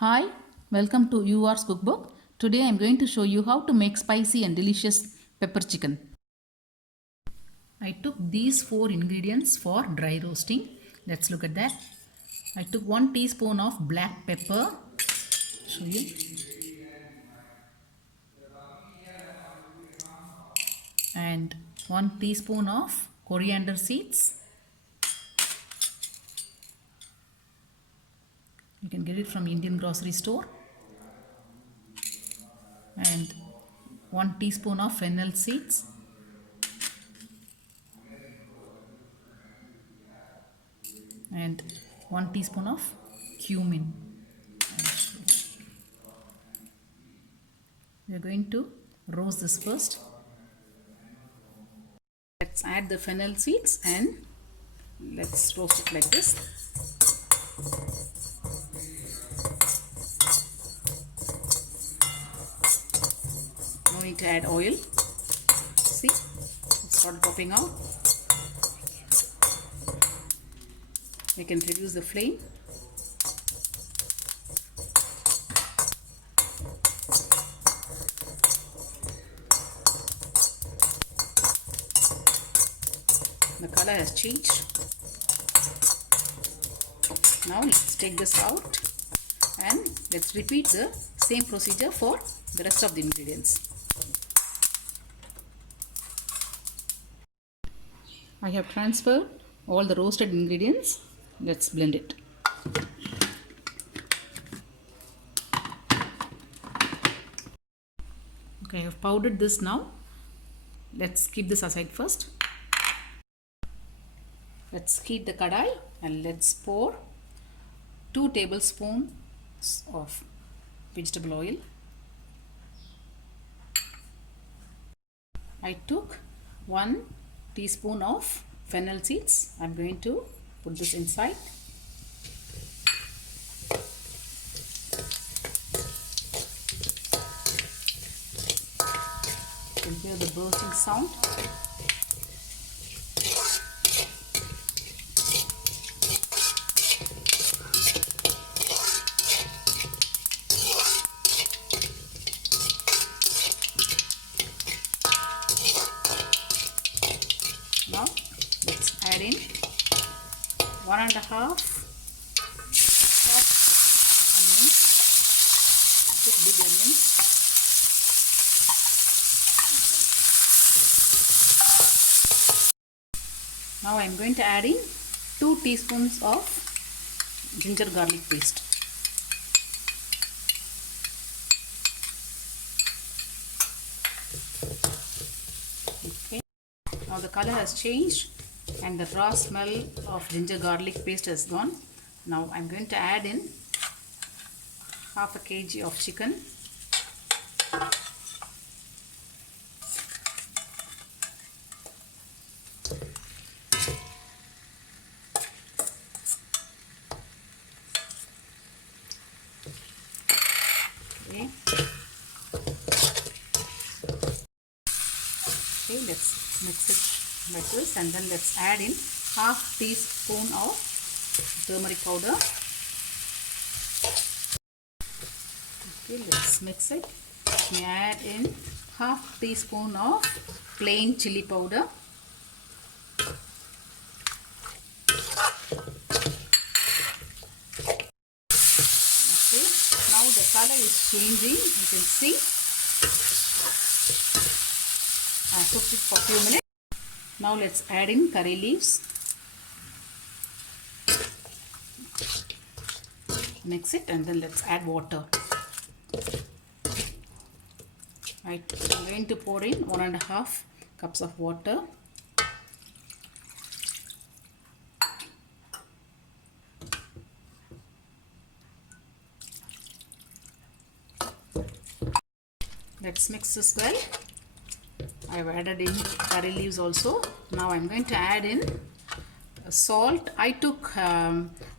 Hi, welcome to URS Cookbook. Today I am going to show you how to make spicy and delicious pepper chicken. I took these 4 ingredients for dry roasting. Let's look at that. I took 1 teaspoon of black pepper. Show you. And 1 teaspoon of coriander seeds. You can get it from Indian grocery store. And 1 teaspoon of fennel seeds. And 1 teaspoon of cumin. We are going to roast this first. Let's add the fennel seeds and let's roast it like this. No need to add oil. See, it started popping out. We can reduce the flame. The color has changed. Now let's take this out and let's repeat the same procedure for the rest of the ingredients. I have transferred all the roasted ingredients. Let's blend it. Okay, I have powdered this now. Let's keep this aside first. Let's heat the kadai and let's pour 2 tablespoons of vegetable oil. I took 1 teaspoon of fennel seeds. I'm going to put this inside. You can hear the bursting sound. Now let's add in 1.5 chopped onions. I took big onions. Now I am going to add in 2 teaspoons of ginger garlic paste. Okay. Now the color has changed and the raw smell of ginger garlic paste has gone. Now I'm going to add in half a kg of chicken. Okay. Okay, let's mix it like this and then let's add in half teaspoon of turmeric powder. Okay, let's mix it. Let me add in half teaspoon of plain chilli powder. Okay, now the color is changing. You can see. I cooked it for a few minutes. Now let's add in curry leaves. Mix it and then let's add water. I'm going to pour in 1.5 cups of water. Let's mix this well. I have added in curry leaves also. Now I'm going to add in salt. I took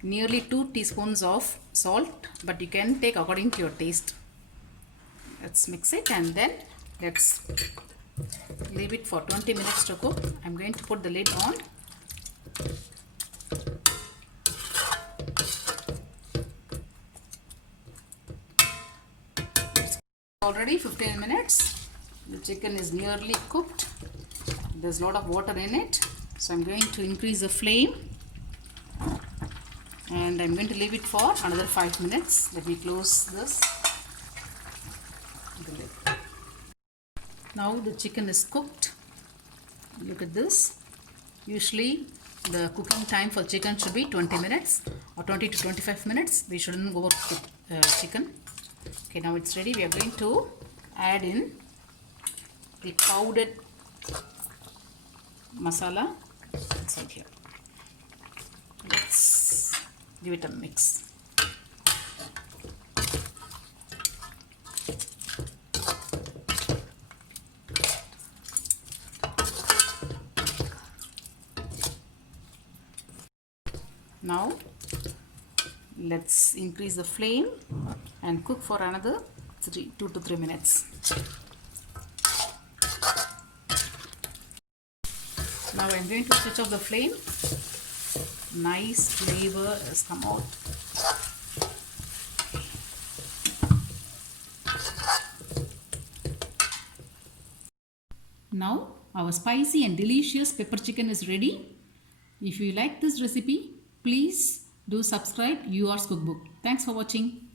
nearly 2 teaspoons of salt, but you can take according to your taste. Let's mix it and then let's leave it for 20 minutes to cook. I'm going to put the lid on. Already 15 minutes. The chicken is nearly cooked. There's a lot of water in it. So I'm going to increase the flame. And I'm going to leave it for another 5 minutes. Let me close this. Now the chicken is cooked. Look at this. Usually the cooking time for chicken should be 20 minutes or 20 to 25 minutes. We shouldn't overcook chicken. Okay, now it's ready. We are going to add in the powdered masala inside here. Let's give it a mix. Now let's increase the flame and cook for another 2 to 3 minutes. Now I'm going to switch off the flame. Nice flavor has come out. Now our spicy and delicious pepper chicken is ready. If you like this recipe, please do subscribe URS Cookbook. Thanks for watching.